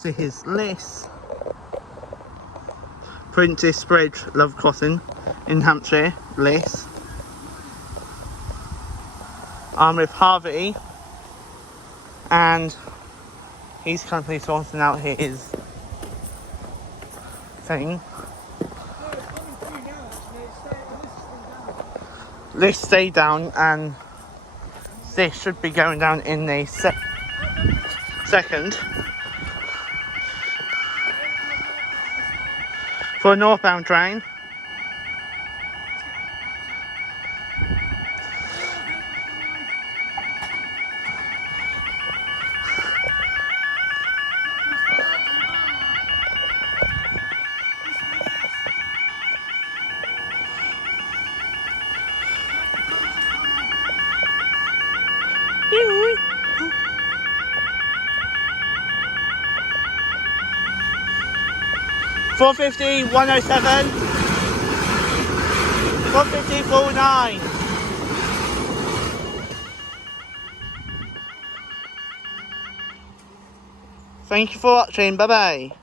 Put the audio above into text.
So here's Liss, Princess Bridge, Love Crossing in Hampshire, Liss. I'm with Harvey, and he's currently sorting out his thing. Liss stay down, and this should be going down in the second. For a northbound train. $450, 107, $450, 49. Thank you for watching, bye bye.